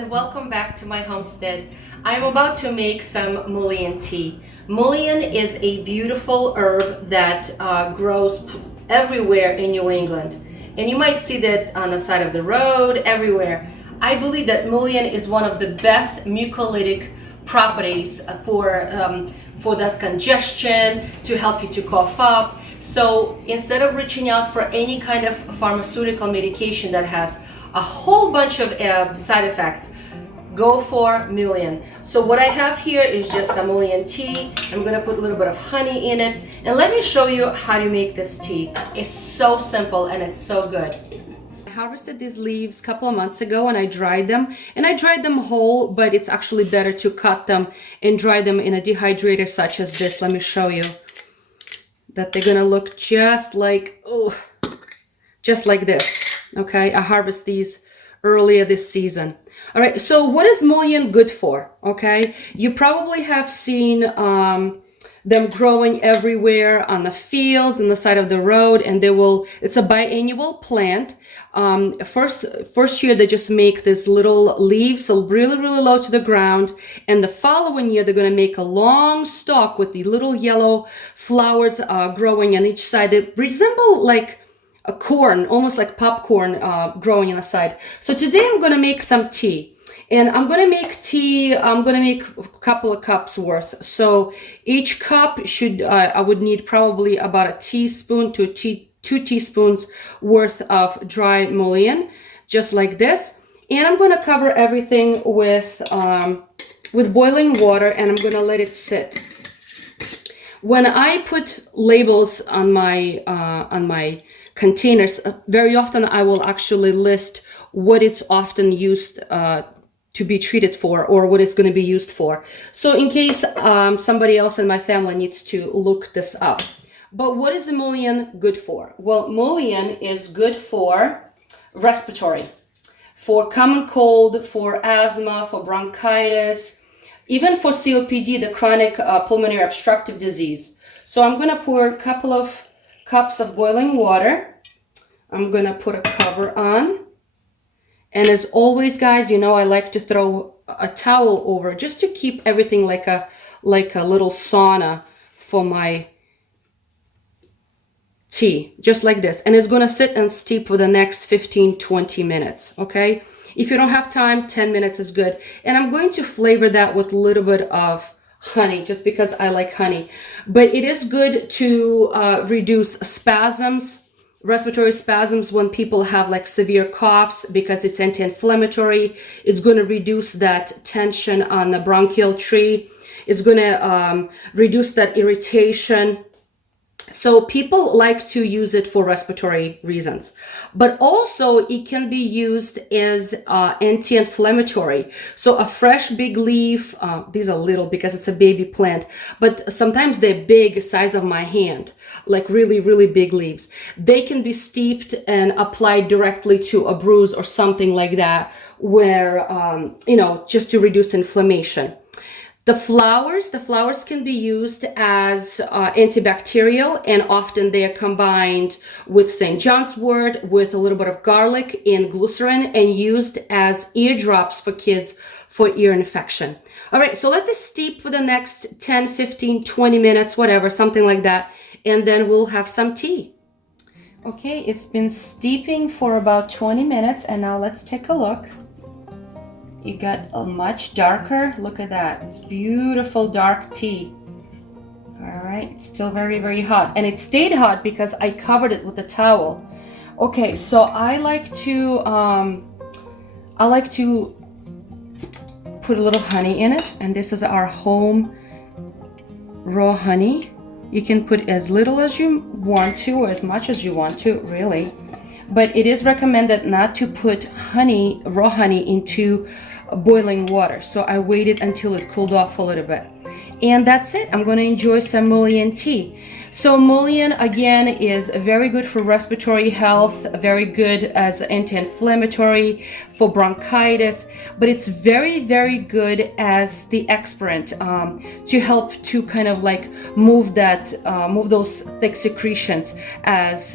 and welcome back to my homestead. I'm about to make some mullein tea. Mullein is a beautiful herb that grows everywhere in New England, and you might see that on the side of the road, everywhere. I believe that mullein is one of the best mucolytic properties for that congestion, to help you to cough up. So instead of reaching out for any kind of pharmaceutical medication that has a whole bunch of side effects, go for mullein. So what I have here is just some mullein tea. I'm gonna put a little bit of honey in it, and let me show you how to make this tea. It's so simple and it's so good. I harvested these leaves a couple of months ago and I dried them, and I dried them whole, but it's actually better to cut them and dry them in a dehydrator such as this. Let me show you that they're gonna look just like, just like this. Okay, I harvest these earlier this season. All right, so what is mullein good for? Okay, you probably have seen them growing everywhere on the fields, on the side of the road, and it's a biennial plant. First year they just make these little leaves really low to the ground, and the following year they're going to make a long stalk with the little yellow flowers growing on each side. They resemble like a corn, almost like popcorn growing on the side. So today I'm going to make some tea, and I'm going to make tea. I'm going to make a couple of cups worth. So each cup I would need probably about a teaspoon to 2 teaspoons worth of dry mullein, just like this. And I'm going to cover everything with boiling water, and I'm going to let it sit. When I put labels on my containers, very often I will actually list what it's often used to be treated for, or what it's going to be used for. So in case somebody else in my family needs to look this up. But what is the mullein good for? Well, mullein is good for respiratory, for common cold, for asthma, for bronchitis, even for COPD, the chronic pulmonary obstructive disease. So I'm going to pour a couple of cups of boiling water. I'm going to put a cover on. And as always, guys, you know I like to throw a towel over just to keep everything like a little sauna for my tea, just like this. And it's going to sit and steep for the next 15-20 minutes, okay? If you don't have time, 10 minutes is good. And I'm going to flavor that with a little bit of honey, just because I like honey. But it is good to reduce spasms, respiratory spasms, when people have like severe coughs, because it's anti-inflammatory. It's going to reduce that tension on the bronchial tree. It's going to reduce that irritation. So people like to use it for respiratory reasons, but also it can be used as anti-inflammatory. So a fresh big leaf, these are little because it's a baby plant, but sometimes they're big, size of my hand, like really big leaves. They can be steeped and applied directly to a bruise or something like that, where, just to reduce inflammation. The flowers can be used as antibacterial, and often they are combined with St. John's wort, with a little bit of garlic and glycerin, and used as ear drops for kids for ear infection. All right, so let this steep for the next 10, 15, 20 minutes, whatever, something like that, and then we'll have some tea. Okay, it's been steeping for about 20 minutes, and now let's take a look. You got a much darker, look at that, it's beautiful dark tea. All right, it's still very hot, and it stayed hot because I covered it with a towel. Okay, so I like to put a little honey in it, and this is our home raw honey. You can put as little as you want to, or as much as you want to, really. But it is recommended not to put raw honey into boiling water. So I waited until it cooled off a little bit. And that's it. I'm going to enjoy some mullein tea. So mullein, again, is very good for respiratory health, very good as anti-inflammatory, for bronchitis, but it's very good as the expirant, to help to kind of like move those thick secretions as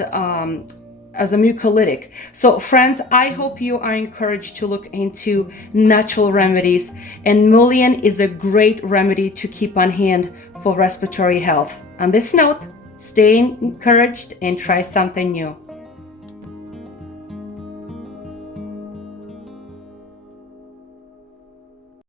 as a mucolytic. So friends, I hope you are encouraged to look into natural remedies, and mullein is a great remedy to keep on hand for respiratory health. On this note, stay encouraged and try something new.